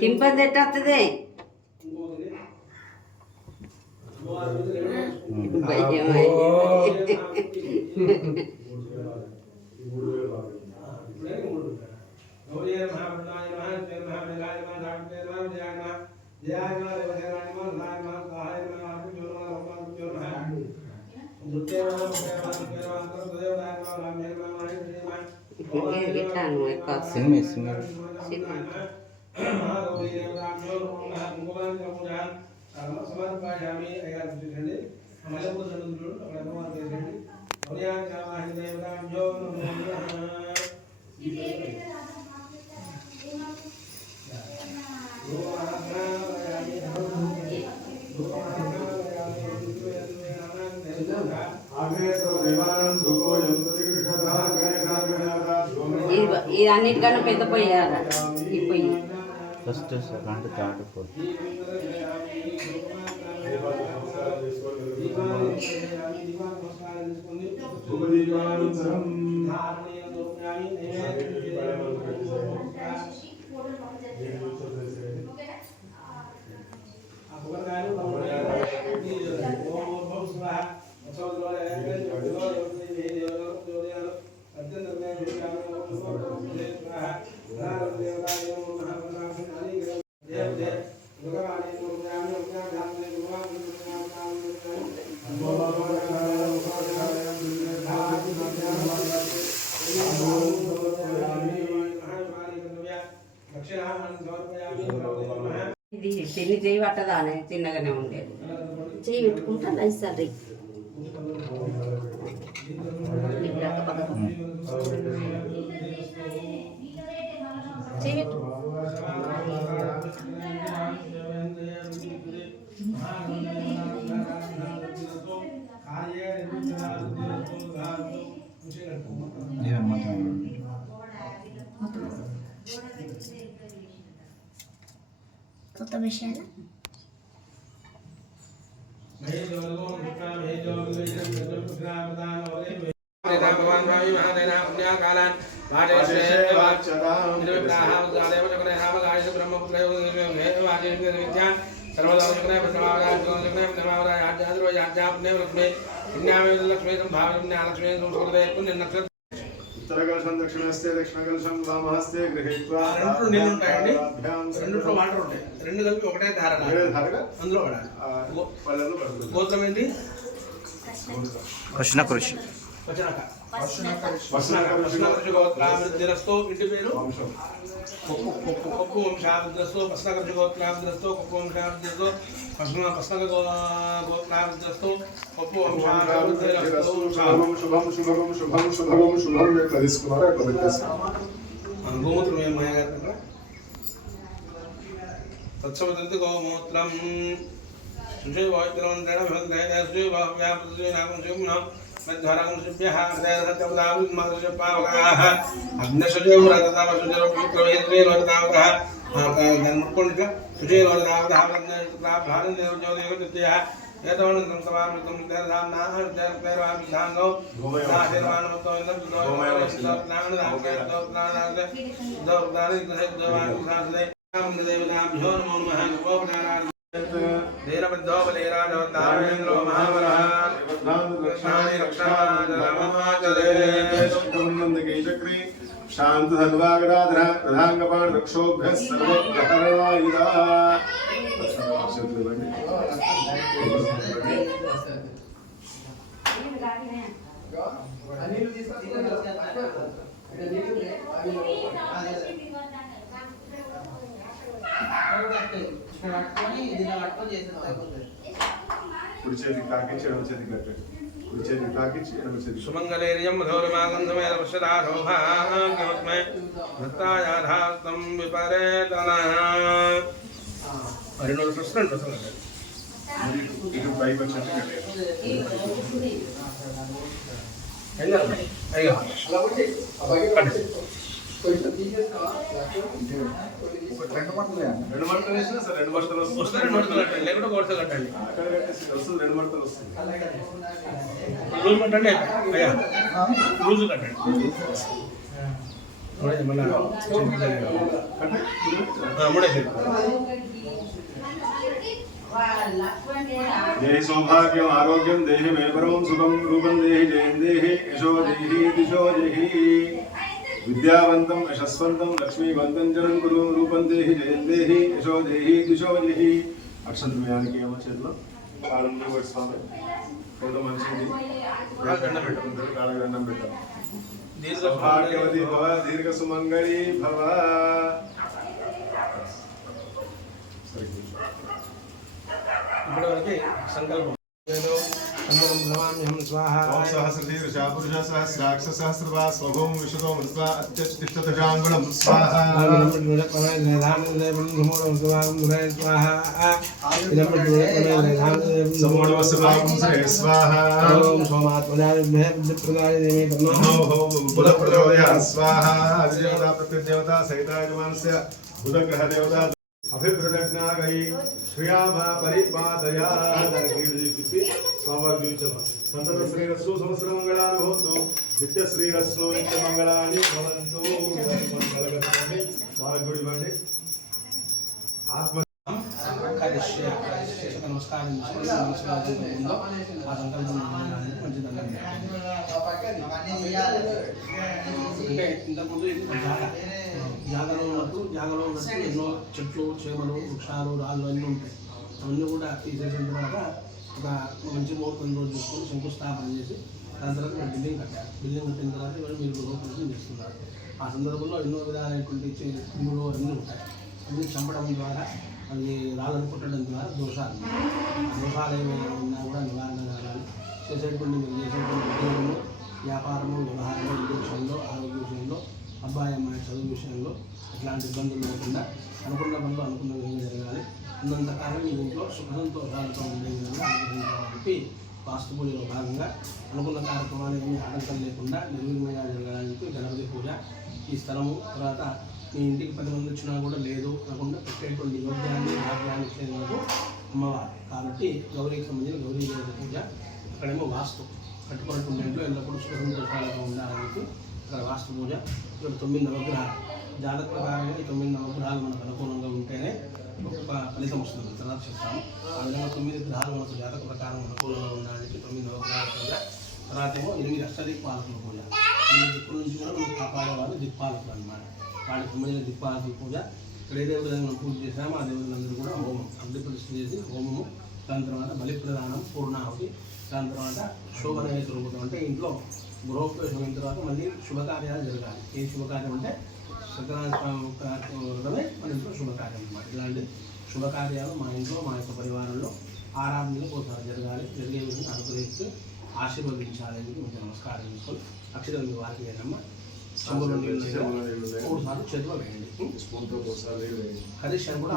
తింపది ఎట్టొస్తుంది ఇది అన్నిటికన్నా పెద్ద పొయ్యి ఈ పొయ్యి ఫస్ట్ సెకండ్ థర్డ్ ఫోర్త్ ఇది పెళ్లి చేయి పట్టదా అని చిన్నగానే ఉండేది చేయి పెట్టుకుంటా నైసరి చేయి కొత్త విషయాలు भगवान भावी महादेना पुण्या कालान वाजेश्वे वाचताम निर्विघ्नाः उद्गादेव जगन्नाथ गायस ब्रह्मपुत्रयो वाजेश्वे विद्या सर्वदा जगन्नाथ प्रसवागाय जगन्नाथ नमावराय आद्याद्रो याद्यापने लक्ष्मी पुण्यामे लक्ष्मी संभावने लक्ष्मी संस्कृते पुण्य नक्षत्र उत्तरकलशं दक्षिणहस्ते दक्षिणकलशं वामहस्ते गृहीत्वा రెండు నీళ్ళు ఉంటాయండి రెండుట్లో వాటర్ ఉంటాయి రెండు కలిపి ఒకటే ధారగా అందులో పడాలి గోత్రం ఏంటి కృష్ణ కృషి గోత్రాభివృద్ధిరస్తో ఇంటి పేరు కొప్పు వంశాభివృద్ధిరస్తో పస్నకర్షి గోత్రాభివృద్ధిరస్తో కొప్పు వంశాభివృద్ధిరస్తో పస్నక గోత్రాభివృద్ధిరస్తో కొప్పు వంశాభివృద్ధిరస్తో శుభం శుభం శుభం శుభం శుభం ఎట్లా తీసుకున్నారో అట్లా పెట్టేస్తాం గోమూత్రం ఏం మాయగారు అక్కడ తత్సవతంతి గోమూత్రం సుషే వాయుత్రవంతేన విభంతేన సుషే వ్యాపృతే నాగం శుభం मध्वरंशुभ्यः हृदयसत्यवदाविन्मादुषपावकाः अग्नशुजोरतमशुजरोप्रवेद्वेलोदावकः जन्मकुण्डित सुजयलोदावकः भारतदेवज्योतिः यतोऽनन्तं समामृतं तेरधाम्नाः हृदयर्पैरवाभिधाङ्गौ दाशेर्वाणमतो देवताभ्यो नमो नमः गोपनारायण धीरबद्धो बलेराजो दारेन्द्रो महावरः रक्षाणि रक्षाचले चक्री शांत धन्वागराधरा प्रधांगपाण वृक्षोभ्यः सर्वप्रहरणायुधा सुमंगलेरियं मधुरमागन्धमेन पश्यता शोभाग्यमस्मै भक्तायाधास्तं विपरेतनः हरिणोर प्रश्न రెండు మడతలు వేసినా సార్ రెండు మడతలు వస్తాయి. రెండు మడతలు కట్టండి, లేకుంటే కోర్స కట్టండి. అక్కడ కట్టేసి వస్తుంది, రెండు మడతలు వస్తుంది. లూజ్ కట్టండి, అయ్యా లూజ్ కట్టండి. देहि सौभाग्यम आरोग्यम देहि मे परमं सुखम रूपं देहि जयं देहि यशो देहि दिशो देहि विद्यावन्तं यशस्वन्तं लक्ष्मीवन्तं जनं कुरु रूपं देहि जयं देहि यशो देहि दिशो देहि अक्षन्तमयाనికి ఏమ చేతుల్లో కాళ్ళం మీద స్వామి ఫోటో మంచిది కాళ్ళకి దండం పెట్టాలి సౌభాగ్యవతి భవ దీర్ఘ సుమంగళి భవ ఇప్పటివరకు సంకల్పం ओम सहस्रशीर्षा पुरुष सहस्राक्ष सहस्रवा स्वभूम विशदो मृत्वा अत्यतिष्ठतजांगुणं स्वाहा समोडवस्वाहं श्रे स्वाहा ओम सोमात्मनाय प्रदाय देवे तन्नो बुधप्रचोदया स्वाहा अधिदेवता प्रत्यदेवता सहितायजमानस्य बुधग्रह देवता अभिप्रदज्ञागै श्रियामा परिपादया दर्गीर्जिपि स्वावर्गीचम संतत श्रीरस्सु सहस्रमंगलानि भवन्तु नित्यश्रीरस्सु नित्यमंगलानि भवन्तु मंगलगतमे वारगुడి బండి ఆత్మ నమస్కారం ఉందో ఆ సంకల్పం మంచిదన్న అంటే ఇంతకుముందు జాగలో ఉన్నప్పుడు ఎన్నో చెట్లు చేమలు వృక్షాలు రాళ్ళు అన్నీ ఉంటాయి అవన్నీ కూడా తీసేసిన తర్వాత ఒక మంచి ముహూర్తం రోజు చూసుకొని శంకుస్థాపన చేసి దాని తర్వాత బిల్డింగ్ కట్టారు బిల్డింగ్ కట్టిన తర్వాత ఇవాళ మీరు గృహప్రవేశం చేస్తున్నారు ఆ సందర్భంలో ఎన్నో విధాలైనటువంటి క్రిములు అన్నీ ఉంటాయి అన్నీ చంపడం ద్వారా అవి రాళ్ళను కొట్టడం ద్వారా దోషాలు ఏమైనా ఉన్నా కూడా నివారణ కావాలి చేసేటువంటి మీరు చేసేటువంటి ఉద్యోగము వ్యాపారము వ్యవహారము ఇంటి విషయంలో ఆరోగ్య విషయంలో అబ్బాయి అమ్మాయి చదువు విషయంలో ఎట్లాంటి ఇబ్బందులు లేకుండా అనుకున్న పనులు అనుకున్న విధంగా జరగాలి ఉన్నంతకాలం మీ ఇంట్లో సుఖ సంతోషాలతో ఉండే విధంగా అనుగ్రహించాలని వాస్తు పూజలో భాగంగా అనుకున్న కార్యక్రమాలు ఏమీ ఆటంకం లేకుండా నిర్విఘ్నంగా జరగాలని గణపతి పూజ ఈ స్థలము తర్వాత మీ ఇంటికి 10 మంది వచ్చినా కూడా లేదు కాకుండా పెట్టేటువంటి యోగ్యాన్ని భాగ్యాన్ని ఇచ్చేందుకు అమ్మవారు కాబట్టి గౌరీకి సంబంధించిన గౌరీ దేవత పూజ అక్కడేమో వాస్తు కట్టుకున్నటువంటి ఇంట్లో ఎల్లప్పుడూ సుఖ సంతోషాలుగా ఉండాలని అక్కడ వాస్తు పూజ ఇక్కడ 9 నవగ్రహాలు జాతక ప్రకారంగా ఈ 9 నవగ్రహాలు మనకు అనుకూలంగా ఉంటేనే ఒక ఫలితం వస్తుంది తర్వాత చెప్తాము ఆ విధంగా 9 గ్రహాలు మనకు జాతక ప్రకారం అనుకూలంగా ఉండడానికి 9 నవగ్రహాల పూజ తర్వాత ఏమో 8 అష్టదిక్పాలకుల పూజ 8 దిక్కుల నుంచి కూడా మనం కాపాడేవాళ్ళు దిక్పాలకులు అన్నమాట వాటికి సంబంధించిన దిక్పాలకుల పూజ ఇక్కడ ఏదే విధంగా మనం పూజ చేసామో ఆ దేవతలందరూ కూడా హోమం అగ్ని ప్రతిష్ఠ చేసి హోమము దాని తర్వాత బలి ప్రదానం పూర్ణాహుతి దాని తర్వాత శోభనవేశ రూపం అంటే ఇంట్లో గృహప్రవేశం అయిన తర్వాత మళ్ళీ శుభకార్యాలు జరగాలి ఏ శుభకార్యం అంటే సత్యనారాయణ స్వామి వ్రతమే మన ఇంట్లో శుభకార్యం అన్నమాట ఇలాంటి శుభకార్యాలు మా ఇంట్లో మా యొక్క పరివారంలో ఆరాధనలు ఒకసారి జరగాలి జరిగే విధంగా అనుగ్రహిస్తూ ఆశీర్వదించాలని కొంచెం నమస్కారం చేసుకొని అక్షరం మీ వారికి ఏదమ్మా చెంబులో నీళ్ళు 3 సార్లు చేతిలో వేయండి హరీష్ అని కూడా